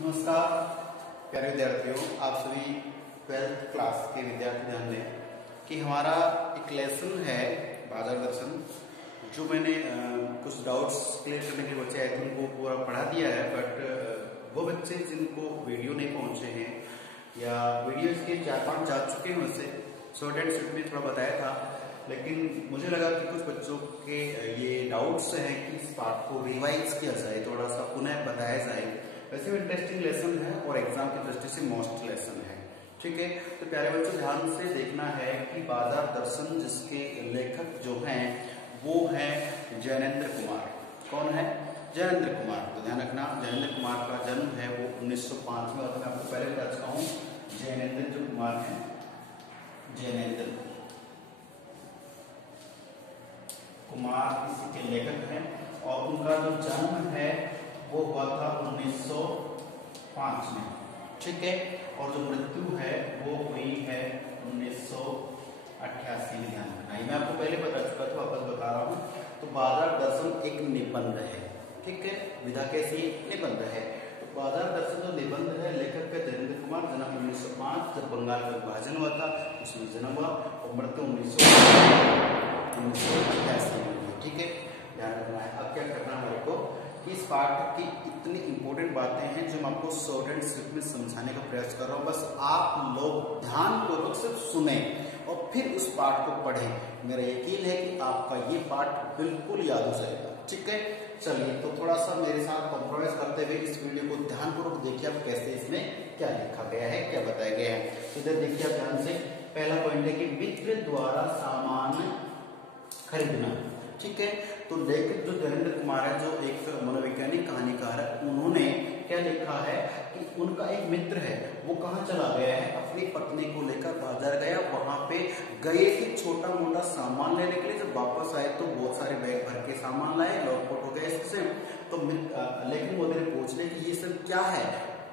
नमस्कार प्यारे विद्यार्थियों, आप सभी 12th क्लास के विद्यार्थी ध्यान दें कि हमारा एक लेसन है बाजार दर्शन, जो मैंने कुछ डाउट्स क्लियर करने के बच्चे आए थे उनको पूरा पढ़ा दिया है। बट वो बच्चे जिनको वीडियो नहीं पहुंचे हैं या वीडियो इसके 4-5 जा चुके हैं, उससे शॉर्ट एंड स्वीट में थोड़ा बताया था, लेकिन मुझे लगा कि कुछ बच्चों के ये डाउट्स हैं कि इस पार्ट को रिवाइज किया जाए, थोड़ा सा पुनः बताया जाए। वैसे भी इंटरेस्टिंग लेसन है और एग्जाम की दृष्टि से मोस्ट लेसन है। ठीक है, तो प्यारे बच्चों ध्यान से देखना है कि बाजार दर्शन जिसके लेखक जो हैं वो हैं जैनेंद्र कुमार। कौन है? जैनेंद्र कुमार। तो ध्यान रखना, जैनेंद्र कुमार का जन्म है वो 1905 में हुआ था। मैं आपको पहले बता चुका हूँ, जैनेंद्र जो कुमार है, जैनेंद्र कुमार इसी के लेखक हैं और उनका जो जन्म है वो हुआ था 1905 में। ठीक है, और जो मृत्यु है वो हुई है 1988 में। ध्यान रखना, मैं आपको पहले बता चुका था, वापस बता रहा हूँ। तो बाजार दर्शन एक निबंध है। ठीक है, विधा कैसी? निबंध है। तो बाजार दर्शन जो निबंध है, लेखक है जैनेंद्र कुमार, जन्म 1905, जब बंगाल का विभाजन हुआ था उसमें जन्म हुआ, और मृत्यु 1988 में। ठीक है, ध्यान रखना है। अब क्या करना है हमारे को कि इस पाठ की इतनी इंपॉर्टेंट बातें हैं जो मैं आपको शॉर्ट एंड स्विफ्ट में समझाने का प्रयास कर रहा हूं। बस आप लोग ध्यानपूर्वक सिर्फ सुने और फिर उस पाठ को पढ़ें। मेरा यकीन है कि आपका ये पाठ बिल्कुल याद हो जाएगा। ठीक है, चलिए तो थोड़ा सा मेरे साथ कॉम्प्रोमाइज करते हुए इस वीडियो को ध्यानपूर्वक देखिए आप कैसे इसमें क्या लिखा गया है, क्या बताया गया है। इधर देखिए आप ध्यान से। पहला पॉइंट है कि मित्र द्वारा सामान खरीदना। ठीक है, तो लेखक जो जैनेंद्र कुमार है, जो एक मनोवैज्ञानिक कहानीकार है, उन्होंने क्या लिखा है कि उनका एक मित्र है, वो कहाँ चला गया है, अपनी पत्नी को लेकर बाजार गया। वहां पे गए कि छोटा मोटा सामान लेने के लिए, जब वापस आए तो बहुत सारे बैग भर के सामान लाए, लौटपोट हो गए इससे। तो लेकिन वो मेरे पूछने की ये सब क्या है।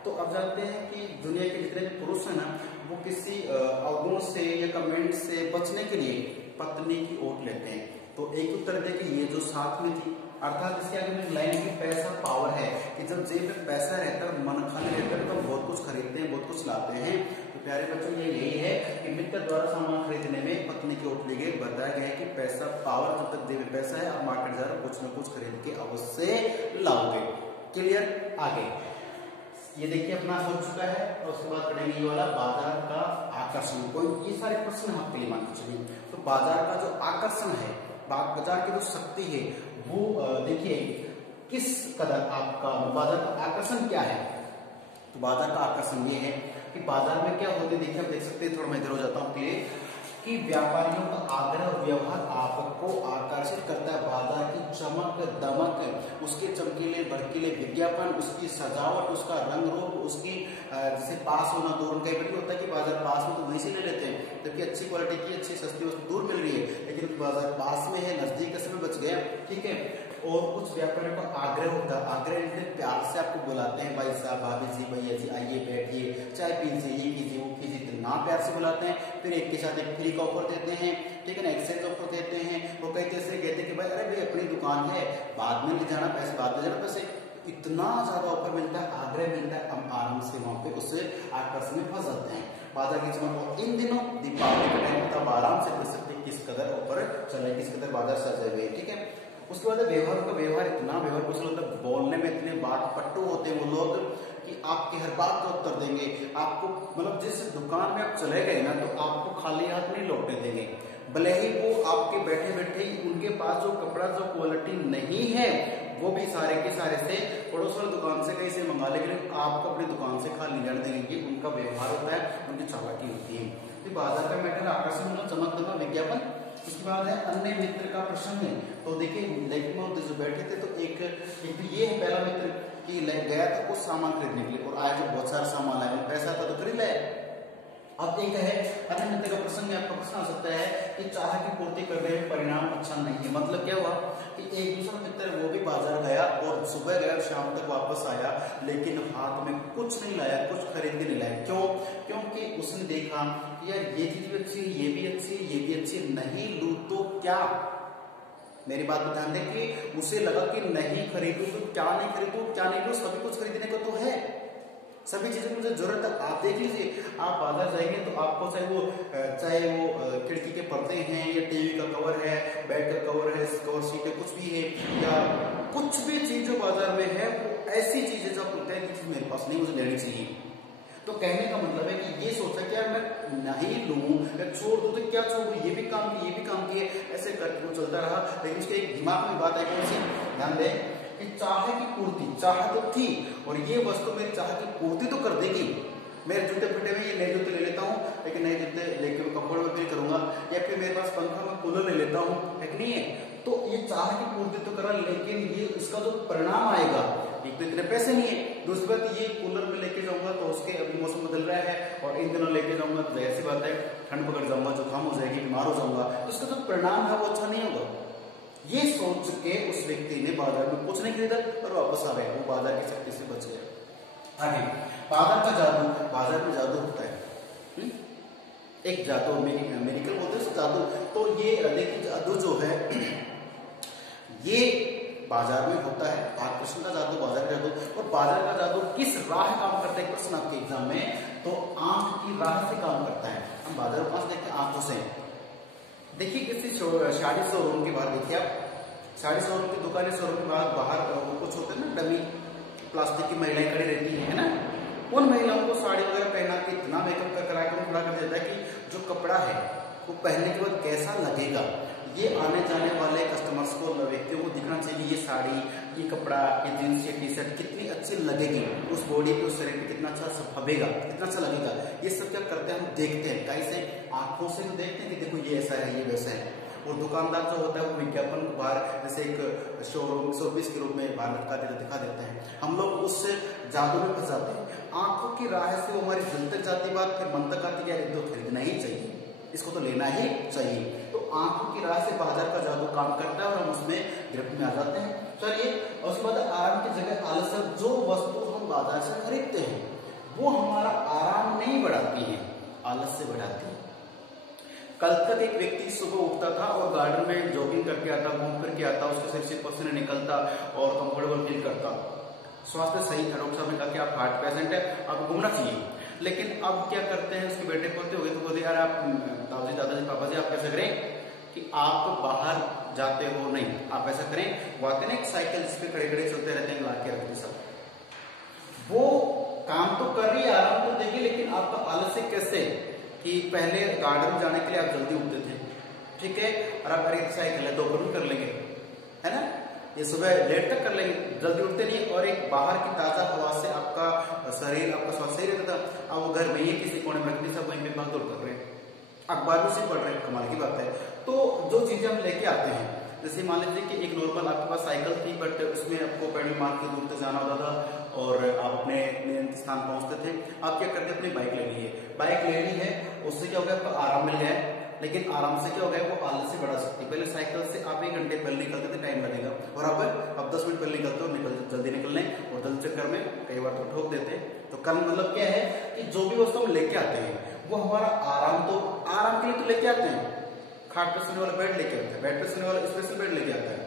तो अब जानते हैं कि दुनिया के जितने भी पुरुष है ना, वो किसी अवगुण से या कमेंट से बचने के लिए पत्नी की ओट लेते हैं। तो एक उत्तर दे कि ये जो साथ में थी, अर्थात इसके आगे में लाइन की पैसा पावर है कि जब जेब में पैसा रहता है, मन खाली रहता है, तो बहुत कुछ खरीदते हैं, बहुत कुछ लाते हैं। तो प्यारे बच्चों ये यही है कि मित्र द्वारा सामान खरीदने में पत्नी की ओट ली गई। बताया गया है कि पैसा पावर, जब तक जेब में पैसा है, आप मार्केट जा रहे हो, कुछ न कुछ खरीद के अवश्य लाओगे। क्लियर? आगे ये देखिए अपना हो चुका है, और उसके बाद पढ़ेंगे ये वाला बाजार का आकर्षण। कोई ये सारे प्रश्न आपके लिए मान के चलिए। तो बाजार का जो आकर्षण है, बाजार की जो शक्ति है, वो देखिए किस कदर आपका बाजार का आकर्षण क्या है। तो बाजार का आकर्षण ये है कि बाजार में क्या होते, देखिए आप देख सकते हैं, थोड़ा मैं इधर हो जाता हूँ कि व्यापारियों का आग्रह व्यवहार आपको आकर्षित करता है। बाजार की चमक दमक, उसके चमकीले भड़कीले विज्ञापन, उसकी सजावट, उसका रंग रूप, उसकी जैसे पास होना दूर, कई बार होता है कि बाजार पास में तो वहीं से ले लेते हैं, जबकि अच्छी क्वालिटी की अच्छी सस्ती वस्तु दूर मिल रही है, लेकिन बाजार पास में है, नजदीक का समय बच गया। ठीक है, और कुछ व्यापारियों का आग्रह होता है, आग्रह प्यार से आपको बुलाते हैं, भाई साहब, भाभी जी, भैया जी, आइए बैठिए, चाय पीजिए, ये कीजिए, वो कीजिए, इतना प्यार से बुलाते हैं। फिर एक के साथ एक फ्री का ऑफर देते हैं, ठीक है ना, एक्सचेंज ऑफर देते हैं। वो कई जैसे कहते हैं कि भाई अरे भाई अपनी दुकान है, बाद में ले जाना पैसे, बाद में जाना पैसे, इतना ज्यादा ऑफर मिलता है, आग्रह मिलता है, हम आराम से वहां पे उससे आकर्षण में फंस जाते हैं। बाजार की चमक, इन दिनों दीपावली का टाइम तब आराम से कर सकते किस कदर ऑफर चले, किस कदर बाजार सजे हुए। ठीक है, उसके बाद व्यवहार का व्यवहार, इतना व्यवहार कुछ मतलब बोलने में इतने बाट पट्टू होते हैं वो लोग कि आपकी हर बात का उत्तर देंगे। आपको मतलब जिस दुकान में आप चले गए ना, तो आपको खाली हाथ नहीं लौटने देंगे, भले ही वो आपके बैठे बैठे ही उनके पास जो कपड़ा जो क्वालिटी नहीं है वो भी सारे के सारे से पड़ोस वाली दुकान से कहीं से मंगा लेंगे, आपको अपनी दुकान से खाली जाने देंगे। ये उनका व्यवहार होता है, उनकी चालाकी होती है। तो बाजार का मैटर आकर्षण मतलब चमक दमक विज्ञापन। उसके बाद है अन्य मित्र का प्रसंग। तो देखिए लेकिन जो बैठे थे, तो एक ये है पहला मित्र कि गया था कुछ सामान खरीदने के लिए, और आज बहुत सारा सामान लाया, पैसा था तो खरीद लाया। अब एक है अन्य मित्र का प्रसंग में आपका प्रश्न आ सकता है कि चाह की पूर्ति करने में परिणाम अच्छा नहीं है। मतलब क्या हुआ कि एक दूसरा मित्र वो भी बाजार गया और सुबह गया, शाम तक वापस आया, लेकिन हाथ में कुछ नहीं लाया, कुछ खरीद के नहीं लाया। क्यों? क्योंकि उसने देखा कि यार ये चीज भी अच्छी है, ये भी अच्छी है, ये भी अच्छी है, नहीं लूं तो क्या। मेरी बात पर ध्यान दें कि उसे लगा कि नहीं खरीदूं तो क्या नहीं खरीदूं, क्या नहीं लूं, सभी कुछ खरीदने को तो है। सभी चीजों की मुझे जरूरत है। आप देख लीजिए, आप बाजार जाएंगे तो आपको चाहे वो खिड़की के पर्दे हैं या टीवी का कवर है, बेड का कवर है, कवर सीट है, कुछ भी है, या कुछ भी चीज जो बाजार में है वो ऐसी चीज है जो आप बोलते हैं कि मेरे पास नहीं, मुझे लेनी चाहिए। तो कहने का मतलब है कि ये सोचा कि यार मैं नहीं लूं या छोड़ दूं, तो क्या छोड़ू, ये भी काम किए, ये भी काम किए, ऐसे करके वो चलता रहा। लेकिन उसके एक दिमाग में बात आई, कौन सी, ध्यान दें कि चाह की पूर्ति, चाह तो थी और ये वस्तु मेरी चाह की पूर्ति तो कर देगी। मेरे जूते फटे हुए, ये नए जूते ले लेता हूँ, लेकिन नए जूते लेके कंफर्ट में फील करूंगा, या फिर मेरे पास पंखा में कूलर ले लेता हूँ, है कि नहीं है। तो ये चाह की पूर्ति तो करा, लेकिन ये इसका जो परिणाम आएगा, एक तो इतने पैसे नहीं है, दूसरी बात ये कूलर में लेके जाऊंगा तो उसके अभी मौसम बदल रहा है और इन दिनों लेके जाऊंगा तो ऐसी बात है ठंड पकड़ जाऊंगा, जुकाम हो जाएगी, बीमार हो जाऊंगा, तो उसका जो परिणाम है वो अच्छा नहीं होगा। ये सोच के उस व्यक्ति ने बाजार में कुछ नहीं खरीदा और वापस आ गया, वो बाजार की शक्ति से बच गया। आगे बाजार का जादू, बाजार में जादू होता है, एक जादू मेडिकल बोलते हैं जादू। तो ये देखिए जादू जो है ये बाजार में होता है, आकर्षण का जादू, बाजार का जादू। और बाजार का जादू किस राह काम करता है, प्रश्न आपके एग्जाम में, तो आंख की राह से काम करता है। हम बाजार के पास देखते हैं आंखों से। देखिए किसी साड़ी शोरूम के बाहर देखिए आप, साड़ी शोरूम की दुकान, शोरूम के बाहर वो कुछ होते हैं ना डमी प्लास्टिक की महिलाएं खड़ी रहती है ना, उन महिलाओं को साड़ी वगैरह पहना के इतना मेकअप करा के खड़ा कर देता है कि जो कपड़ा है वो पहनने के बाद कैसा लगेगा, ये आने जाने वाले कस्टमर्स को, व्यक्तियों को दिखना चाहिए ये साड़ी, ये कपड़ा, ये जींस, ये टी शर्ट कितनी अच्छी लगेगी, उस बॉडी पे, उस शरीर पे कितना अच्छा फबेगा, कितना अच्छा लगेगा। ये सब क्या करते हैं, हम देखते हैं, कैसे आंखों से देखते हैं कि देखो ये ऐसा है, ये वैसा है। और दुकानदार जो होता है वो विज्ञापन को बाहर जैसे एक शोरूम सर्विस के रूप में बाहर लटका देते, दिखा देते हैं, हम लोग उससे जादू में फंस जाते हैं। आंखों की राह से वो हमारी दिल तक जाती बात, फिर मन तक आती है, तो खरीदना ही चाहिए, इसको तो लेना ही चाहिए। तो आंखों की राह से बाजार का जादू काम करता है और हम उसमें गिरफ्त में आ जाते हैं। चलिए, और उसके बाद आराम की जगह आलस्य, जो वस्तु हम बाजार से खरीदते हैं वो हमारा आराम नहीं बढ़ाती है, आलस्य बढ़ाती है। कल तक एक व्यक्ति सुबह उठता था और गार्डन में जॉगिंग करके आता, घूम करके आता, उसके शरीर से पसीना निकलता और कंफर्टेबल फील करता, स्वास्थ्य सही था। डॉक्टर साहब ने कहा कि आप हार्ट पेशेंट है, आपको घूमना चाहिए। लेकिन अब क्या करते हैं, उसके बेटे पोते हो गए तो बोलते यार आप दादाजी पापा जी आप कैसे करें कि आप बाहर जाते हो नहीं, आप ऐसा करें, वो आते ना एक साइकिल जिसपे खड़े खड़े चलते रहते हैं, ला के रखते सब, वो काम तो कर रही है, आराम तो देगी, लेकिन आपका आलस्य कैसे कि पहले गार्डन जाने के लिए आप जल्दी उठते थे, ठीक है, और आप अरे साइकिल है दोपहर में कर लेंगे, है ना, ये सुबह लेट तक कर लेंगे, जल्दी उठते नहीं। और एक बाहर की ताजा हवा से आपका शरीर, आपका स्वास्थ्य सही रहता था। अब वो घर में ही किसी कोने में रखते, सब वहीं पे भाग दौड़ कर रहे हैं, अखबार भी से पढ़ रहे हैं, कमाल की बात है। तो जो चीजें हम लेके आते हैं, जैसे मान लीजिए कि एक नॉर्मल आपके पास साइकिल थी, बट उसमें आपको पेडल मार के दूर तक जाना होता था और आप अपने स्थान पहुंचते थे। आप क्या करते, अपनी बाइक ले ली है, बाइक ले ली है, उससे क्या हो गया, आपको आराम मिल गया है। लेकिन आराम से क्या हो गया, वो आलस्य बढ़ा सकती है। पहले साइकिल से आप 1 घंटे पहले निकलते थे, टाइम लगेगा, और अब 10 मिनट पहले निकलते हो, जल्दी निकलने, और जल्दी चक्कर में कई बार तो ठोक देते हैं। तो कल मतलब क्या है कि जो भी वस्तु हम लेके आते हैं वो हमारा आराम के लिए तो लेके आते हैं। खाट पे सोने वाला बेड लेके आते हैं, बेड पे सोने वाला स्पेशल बेड लेके आता है,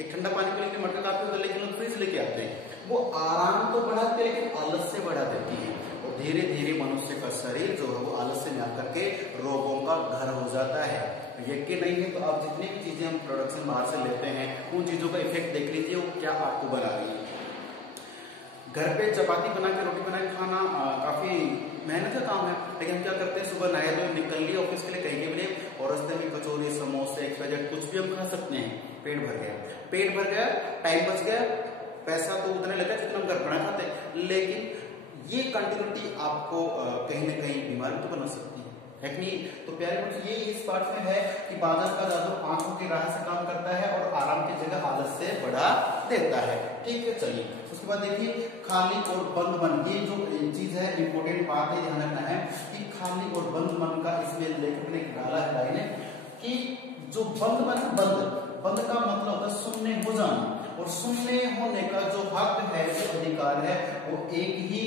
एक ठंडा पानी पीने के लिए मटका काफी लेकिन फ्रिज लेके आते हैं। वो आराम तो बढ़ाते हैं लेकिन आलस्य बढ़ा देती है, और धीरे धीरे मनुष्य का शरीर जो है वो आलस्य में आकर के रोगों का घर हो जाता है। यकीन नहीं है तो आप जितनी भी चीजें हम प्रोडक्शन बाहर से लेते हैं उन चीजों का इफेक्ट देख लीजिए, वो क्या आपको बना रही है। घर पे चपाती बना के, रोटी बना के खाना काफी मेहनत का काम है, लेकिन हम क्या करते हैं, सुबह नहाए धोए निकल लिए ऑफिस के लिए कहीं के लिए, और रास्ते में कचौरी, समोसे, एक्सवाइजेड कुछ भी हम खा सकते हैं, पेट भर गया, टाइम बच गया, पैसा तो उतना लगा जितना हम घर बना खाते। लेकिन ये कंटिन्यूटी आपको कहीं ना कहीं बीमारी तो बना सकती है कि नहीं। तो प्यारे बच्चों, ये इस पार्ट में है कि बाजार का जादू आंखों की राह से काम करता है और आराम की जगह आलस्य बढ़ा देता है। ठीक है, चलिए उसके बाद देखिए खाली और बंद मन, ये जो चीज है इंपॉर्टेंट बात है, ध्यान रखना है कि खाली और बंद मन का इसमें लेखक ने डाला है भाई ने कि जो बंद मन, बंद का मतलब होता है शून्य हो जाना, और शून्य होने का जो हक है, जो अधिकार है, वो एक ही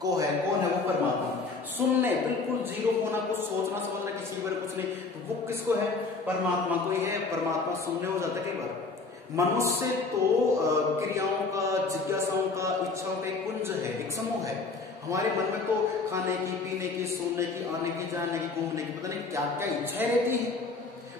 को है, कौन है, वो परमात्मा। शून्य बिल्कुल जीरो होना, कुछ सोचना समझना किसी पर कुछ नहीं, तो वो किसको है, परमात्मा को ही है। परमात्मा शून्य हो जाता है कई बार, मनुष्य तो क्रियाओं का, जिज्ञासाओं का, इच्छाओं का एक पुंज है, एक समूह है। हमारे मन में तो खाने की, पीने की, सोने की, आने की, जाने की, घूमने की, पता नहीं क्या क्या इच्छाएं रहती है।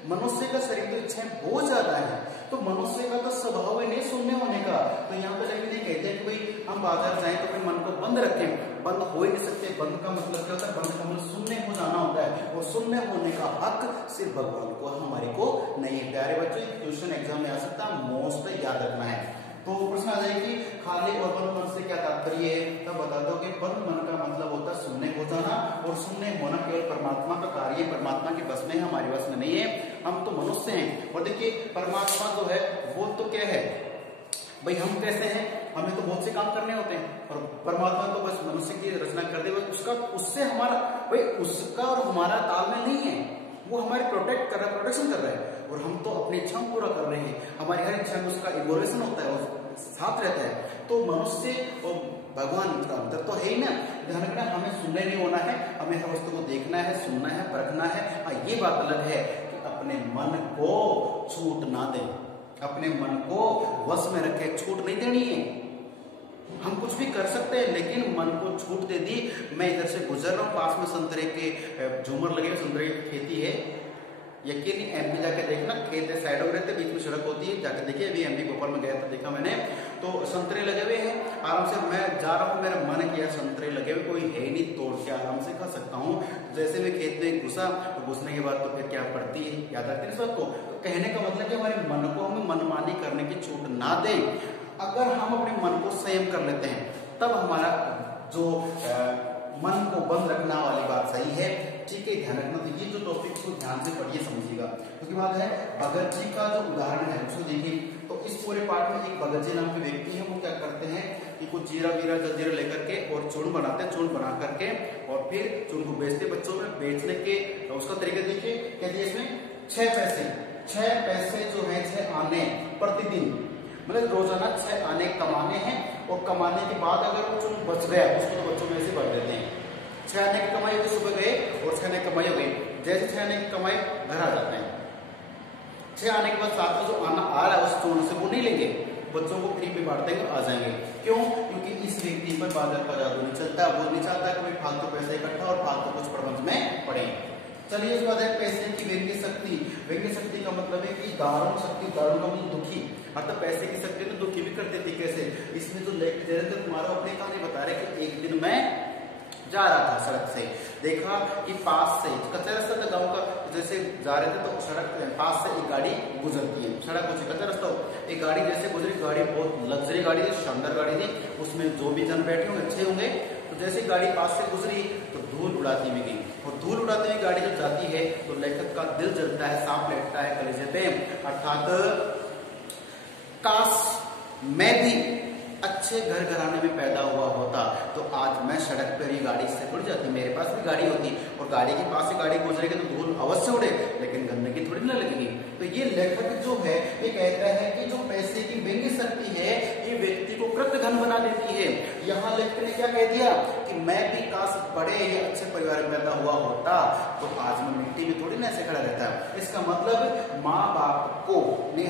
मनुष्य का शरीर तो इच्छाएं बहुत ज्यादा है, तो मनुष्य का तो स्वभाव ही नहीं शून्य होने का। तो यहाँ पे जब नहीं कहते हैं कि भाई हम बाजार जाएं तो अपने मन को बंद रखें, बंद हो ही नहीं सकते। बंद का मतलब क्या होता है? बंद का मतलब शून्य हो जाना होता है, और शून्य होने का हक सिर्फ भगवान को, हमारे को नहीं है। प्यारे बच्चों, क्वेश्चन एग्जाम में आ सकता है, मोस्ट याद रखना है। तो प्रश्न आ जाए कि खाली और बंद मन से क्या तात्पर्य है? तब बता दो कि बंद मन का मतलब होता है शून्य हो जाना, और शून्य होना केवल परमात्मा का कार्य, परमात्मा के बस में है, हमारे बस में नहीं है। हम तो मनुष्य हैं। और देखिए परमात्मा जो है वो तो क्या है भाई, हम कैसे हैं? हमें तो बहुत से काम करने होते हैं, और परमात्मा तो बस मनुष्य की रचना कर दे, उसका उससे हमारा भाई, उसका और हमारा तालमेल नहीं है। वो हमारे प्रोटेक्ट कर रहा है, प्रोटेक्शन कर रहा है, और हम तो अपनी इच्छाओं पूरा कर रहे हैं। हमारी हर इच्छा में उसका इवोल्यूशन होता है, साथ रहता है। तो मनुष्य और भगवान का अंतर तो है ही ना। ध्यान रखना, हमें शून्य नहीं होना है, हमें हर वस्तु को देखना है, सुनना है, परखना है। ये बात अलग है कि अपने मन को छूट ना दें, अपने मन को वश में रखे, छूट नहीं देनी है। हम कुछ भी कर सकते हैं, लेकिन मन को छूट दे दी। मैं इधर से गुजर रहा हूँ, पास में संतरे के झूमर लगे, संतरे की खेती है। यकीन नहीं, एमपी जाके देखना, खेत साइड में रहते, बीच में सड़क होती है, जाके देखिए। अभी एमपी भोपाल में गया था, देखा मैंने, तो संतरे लगे हुए हैं। आराम से मैं जा रहा हूँ, मेरा मन किया संतरे लगे हुए, कोई है नहीं, तोड़ के आराम से खा सकता हूँ। जैसे मैं खेत में घुसा, तो घुसने के बाद तो फिर क्या पड़ती है, याद आती है इस बात को। तो कहने का मतलब कि हमारे मन को हम मनमानी करने की छूट ना दें। अगर हम अपने मन को संयम कर लेते हैं, तब हमारा जो मन को बंद रखना वाली बात सही है। ठीक है, ध्यान रखना। तो ये जो टॉपिक को ध्यान से पढ़िए, समझिएगा। उसके बाद है भगत जी का जो उदाहरण है उसको देखिए। तो इस पूरे पार्ट में एक भगत जी नाम के व्यक्ति है, वो क्या करते हैं कि कुछ जीरा वीरा जलजीरा लेकर के और चूर्ण बनाते हैं, चूर्ण बना करके और फिर चूर्ण को बेचते बच्चों में। बेचने के उसका तरीका देखिए, कहते हैं इसमें 6 पैसे जो है 6 आने प्रतिदिन, मतलब रोजाना 6 आने कमाने हैं। और कमाने के बाद अगर वो चूर्ण बच गया, उसको तो बच्चों में ऐसे भर देते हैं। 6 आने की कमाई हुई, सुबह गए और 6 आने की कमाई हो गई। जैसे 6 आने की कमाई घर आ जाते हैं, 6 आने के बाद साथ में जो आना आ रहा है उस चूर्ण से वो नहीं लेंगे, बच्चों को फ्री पे बांट देंगे, आ जाएंगे। क्यों? क्योंकि इस व्यक्ति पर बाजार का जादू नहीं चलता। वो नहीं चाहता कि भाई फालतू पैसा इकट्ठा और फालतू कुछ प्रबंध में पड़े। चलिए, इसके बाद है पैसे की व्यंग्य शक्ति। व्यंग्य शक्ति का मतलब है कि दारुण शक्ति, दारुण का मतलब दुखी, अर्थात पैसे की शक्ति तो दुखी भी कर देती। कैसे? इसमें जो लेक्चर तुम्हारा अपने कहानी बता रहे कि एक दिन मैं जा रहा था सड़क से, देखा कि पास से कच्चा रास्ता था गांव का, जैसे जा रहे थे तो सड़क पास से एक गाड़ी गुजरती है। सड़क कुछ कच्चा रास्ता हो, एक गाड़ी जैसे गुजरी, गाड़ी बहुत लग्जरी गाड़ी थी, शानदार गाड़ी थी, उसमें जो भी जन बैठे होंगे अच्छे होंगे। तो जैसे गाड़ी पास से गुजरी तो धूल उड़ाती हुई गई, और धूल उड़ाती हुई गाड़ी जब जाती है तो लेखक का दिल जलता है, सांप लेटता है कलेजे पे। अर्थात काश मैं भी अच्छे घर घराने में पैदा हुआ होता तो आज मैं सड़क पर ही गाड़ी से थोड़ी जाती, मेरे पास भी गाड़ी होती, और गाड़ी के पास से गाड़ी गुजरेगी तो धूल अवश्य उड़े, लेकिन गंदगी थोड़ी ना लगेगी। तो ये लेखक जो है ये कहता है कि जो पैसे की व्यंग्य शक्ति है ये व्यक्ति को कृत घन बना देती है। यहाँ लेखक ने क्या कह दिया कि मैं भी काश बड़े या अच्छे परिवार में पैदा हुआ होता तो आज मैं मिट्टी में थोड़ी ना ऐसे खड़ा रहता। इसका मतलब माँ बाप को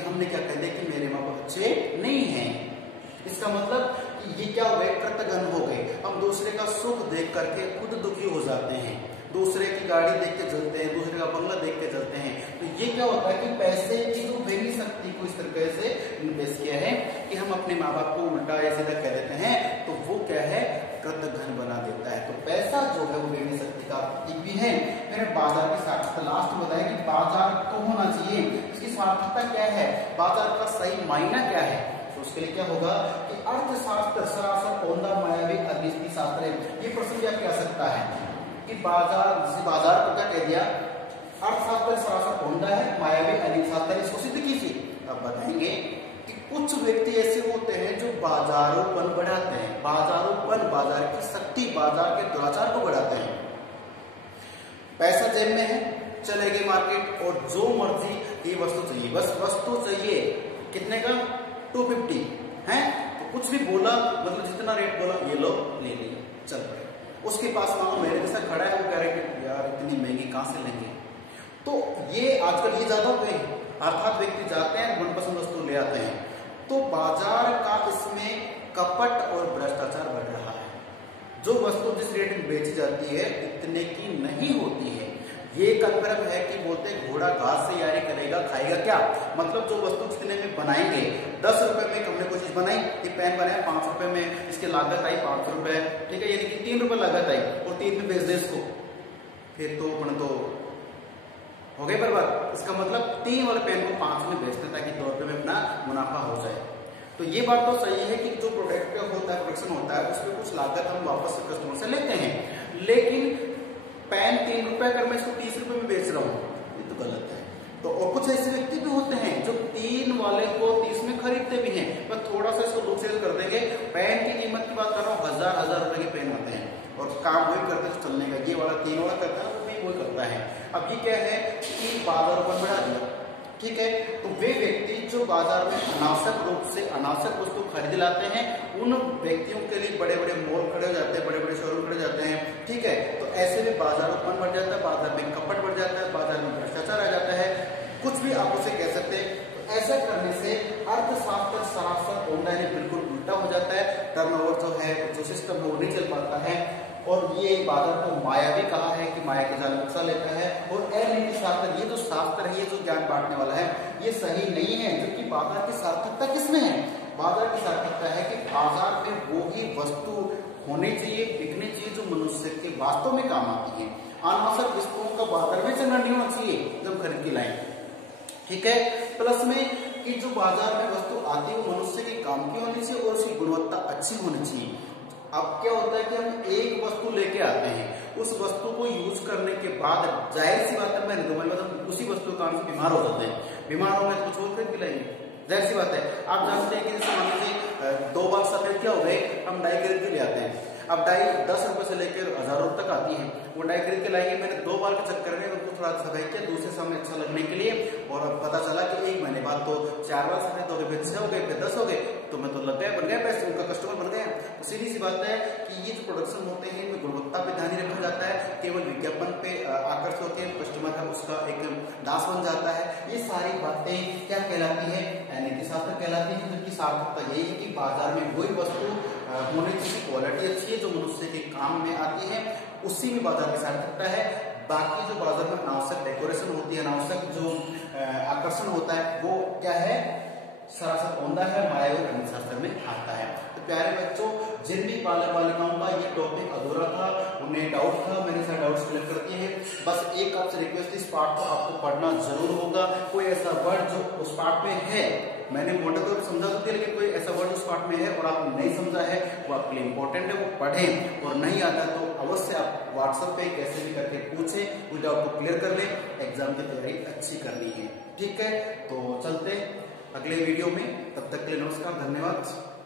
हमने क्या कह दिया कि मेरे माँ बाप अच्छे नहीं है। इसका मतलब कि ये क्या हो गए, कृतघ्न हो गए। हम दूसरे का सुख देख करके खुद दुखी हो जाते हैं, दूसरे की गाड़ी देख के जलते हैं, दूसरे का बंगला देख के जलते हैं। तो ये क्या होता है कि पैसे की जो व्यंग्य शक्ति को इस तरीके से निवेश किया है कि हम अपने माँ बाप को उल्टा या सीधा कह देते हैं, तो वो क्या है, कृतघ्न बना देता है। तो पैसा जो है वो व्यंग्य शक्ति का प्रतीक भी है। मैंने बाजार की सार्थकता लास्ट में बताया कि बाजार तो होना चाहिए, इसकी सार्थकता क्या है, बाजार का सही मायना क्या है। तो उसके लिए क्या होगा कि अर्थशास्त्र सरासर औंधा मायावी अनिश्चित शास्त्र है। ये प्रश्न क्या कह सकता है कि बाजार, जिसे बाजार को क्या कह दिया, अर्थशास्त्र सरासर औंधा है, मायावी अनिश्चित शास्त्र, इसको सिद्ध कीजिए। अब बताएंगे कि कुछ व्यक्ति ऐसे होते हैं जो बाजारोपन बढ़ाते हैं, बाजारोपन, बाजार की शक्ति, बाजार के दुराचार को बढ़ाते हैं। पैसा जेब में है, चले गए मार्केट और जो मर्जी ये वस्तु चाहिए, बस वस्तु चाहिए, कितने का, 250 है, तो कुछ भी बोला, मतलब जितना रेट बोला ये लो, ले लिया, चल पड़े। उसके पास मानो मेरे जैसा खड़ा है, वो कह रहे कि यार इतनी महंगी कहां से लेंगे। तो ये आजकल ये ज्यादा हो गए, अर्थात व्यक्ति जाते हैं मनपसंद वस्तु ले आते हैं। तो बाजार का इसमें कपट और भ्रष्टाचार बढ़ रहा है। जो वस्तु जिस रेट में बेची जाती है इतने की नहीं होती है। ये कन्फर्म है कि बोलते घोड़ा घास से यारी करेगा खाएगा क्या, मतलब जो वस्तु कितने में बनाएंगे, 10 रुपए में हमने कोई चीज बनाई, ये पेन बनाया 5 रुपए में, इसकी लागत आई 5 रुपए, ठीक है, यानी कि 3 रुपए लागत आई और 3 में बेच दे इसको, फिर तो अपन तो हो गए बर्बाद। इसका मतलब 3 वाले पेन को 5 में बेचते ताकि 2 रुपए में अपना मुनाफा हो जाए। तो ये बात तो सही है कि जो प्रोडक्ट होता है, प्रोडक्शन होता है, उसमें कुछ लागत हम वापस कस्टमर से लेते हैं, लेकिन पेन 3 रुपए अगर मैं इसको 30 रुपए में बेच रहा हूँ, ये तो गलत है। तो और कुछ ऐसे व्यक्ति भी होते हैं जो 3 वाले को 30 में खरीदते भी हैं, पर थोड़ा सा इसको लोग सेल कर देंगे। पेन की कीमत की बात कर रहा हूँ, हजार रुपए के पेन आते हैं और काम वही करते हैं चलने का, ये वाला 3 वाला करता है, वो वही करता है। अब ये क्या है कि बाजार पर बढ़ा दिया, ठीक है, तो वे व्यक्ति जो बाजार में अनावश्यक रूप से अनावश्यक वस्तु खरीद लाते हैं, उन व्यक्तियों के लिए बड़े बड़े मॉल खड़े हो जाते हैं, बड़े बड़े शोरूम खड़े जाते हैं, ठीक है। तो ऐसे में बाजार उत्पन्न बढ़ जाता है, बाजार में कपट बढ़ जाता है, बाजार में भ्रष्टाचार आ जाता है, कुछ भी आप उसे कह सकते हैं। तो ऐसा करने से अर्थशास्त्र सरासर ऑनलाइन बिल्कुल उल्टा हो जाता है, टर्नओवर जो है, जो सिस्टम है वो नहीं चल पाता है। और ये बाजार को माया भी कहा है कि माया के जाल में फंसा लेता है। और अनीति शास्त्र, ये जो शास्त्र है, ये जो ज्ञान बांटने वाला है, ये सही नहीं है, क्योंकि बाजार की सार्थकता किसमें है? बाजार की सार्थकता है कि बाजार में वो ही वस्तु होनी चाहिए, बिकनी चाहिए जो मनुष्य के वास्तव में काम आती है। अनावश्यक वस्तुओं का बाजार में चलना नहीं होना चाहिए जब खरीद के लाएं, ठीक है। प्लस में कि जो बाजार में वस्तु आती है वो मनुष्य के काम की होनी चाहिए और उसकी गुणवत्ता अच्छी होनी चाहिए। अब क्या होता है कि हम एक वस्तु लेके आते हैं, उस वस्तु को यूज करने के बाद जाहिर सी बात है, मैंने तो मतलब उसी वस्तु के कारण से बीमार हो जाते हैं, बीमार हो गए तो कुछ और खरीद के लाएंगे, जाहिर सी बात है। आप जानते हैं कि जैसे मान लीजिए 2 बार सफेद क्या हो गए, हम डाई खरीद के ले आते हैं। अब डाई 10 रुपए से लेकर हजारों तक आती है, वो डाई खरीद के लाएंगे। मैंने 2 बार के चक्कर में उनको थोड़ा सफेद किया दूसरे सामने अच्छा लगने के लिए, और पता चला कि 1 महीने बाद तो 4 बार सफेद हो गए, फिर 6 हो गए, फिर 10 हो गए, तो मैं तो लग गया, बन गया पैसे, उनका कस्टमर बन गया। तो सीधी सी बात है कि ये जो प्रोडक्शन होते हैं इनमें गुणवत्ता पे ध्यान नहीं रखा जाता है, केवल विज्ञापन पे आकर्षित होकर कस्टमर है उसका एक दास बन जाता है। ये सारी बातें क्या कहलाती है? अनीति शास्त्र कहलाती है, जिनकी सार्थकता यही है कि बाजार में वही वस्तु होने की क्वालिटी अच्छी है जो मनुष्य के काम में आती है, उसी में बाजार की सार्थकता है। बाकी जो बाजार में अनावश्यक डेकोरेशन होती है, अनावश्यक जो आकर्षण होता है, वो क्या है? सरासर औंधा है, माया और अनीति शास्त्र में आता है। तो प्यारे बच्चों, जिन भी बालक बालिकाओं का ये टॉपिक अधूरा था, उन्हें डाउट था, मैंने सारे डाउट्स क्लियर कर दिए हैं। बस एक आपसे रिक्वेस्ट, इस पार्ट को आपको पढ़ना जरूर होगा। कोई ऐसा वर्ड जो उस पार्ट में है, मैंने मोटे तौर पर समझा तो दिया, लेकिन कोई ऐसा वर्ड उस पार्ट में है और आपने नहीं समझा है, वो आपके लिए इंपॉर्टेंट है, वो पढ़ें। और नहीं आता तो अवश्य आप व्हाट्सएप पे कैसे भी करके पूछें, उस डाउट को क्लियर कर लें। एग्जाम की तैयारी अच्छी करनी है, ठीक है। तो चलते अगले वीडियो में, तब तक के लिए नमस्कार, धन्यवाद।